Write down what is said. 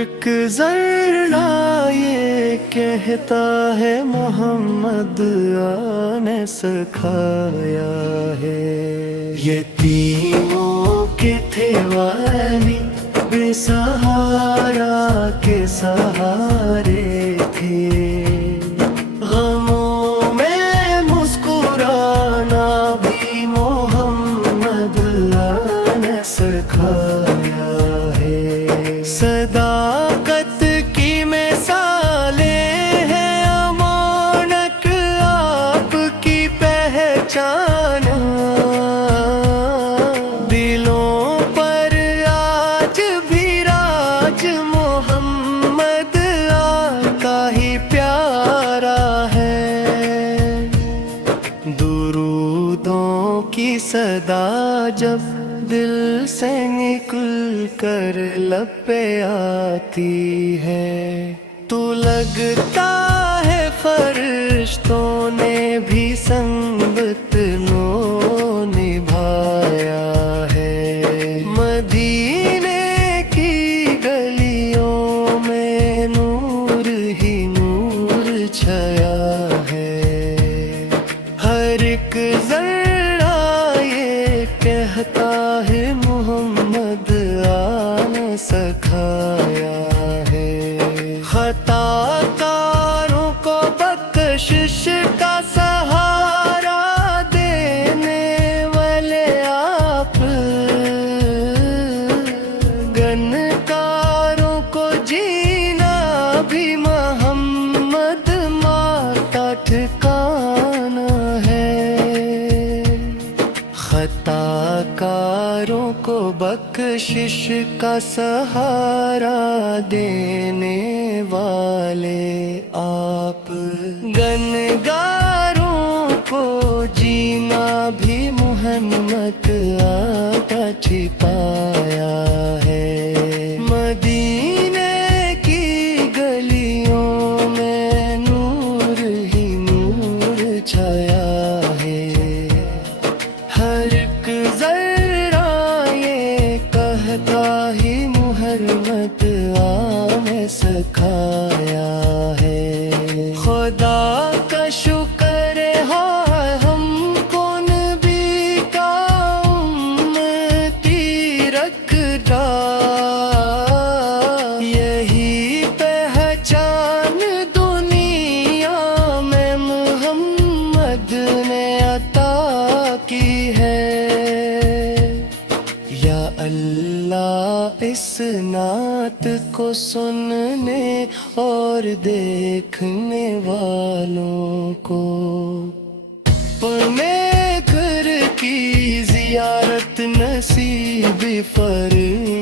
ایک ذرہ یہ کہتا ہے محمد آنے سکھایا ہے، یتیموں کے تھے والی بے سہارا کے سہارے تھے، غموں میں مسکرانا بھی محمد آنے سکھایا ہے، صداقت کی مثالیں ہیں امانت آپ کی پہچان، دلوں پر آج بھی راج محمد آقا ہی پیارا ہے، درودوں کی صدا جب دل سے نکل کر لب پہ آتی ہے تو لگتا ہے فرشتوں نے بھی سنبت نو نبھایا ہے، مدینے کی گلیوں میں نور ہی نور چھایا ہے، ہر ایک ذرہ یہ کہتا ہے محمد آنا سکھایا ہے، خطا کاروں کو بخشش کا سہارا دینے والے آپ، گنہگاروں کو جینا بھی محمد ماتا ٹھکانا ہے، خطا کاروں کو بخشش کا سہارا دینے والے آپ، گنہگاروں کو جینا بھی محمد آقا چھپایا ہے، مدینے کی گلیوں میں نور ہی نور چھایا ہے، ہر ایک ذرہ یہ کہتا ہی محمد آنے سکھایا ہے، خدا کا شکر ہے ہم کو نبی کا امتی رکھتا، یہی پہچان دنیا میں محمد نے عطا کی ہے، یا اللہ اس نعت کو سننے اور دیکھنے والوں کو اپنے گھر کی زیارت نصیب فرما۔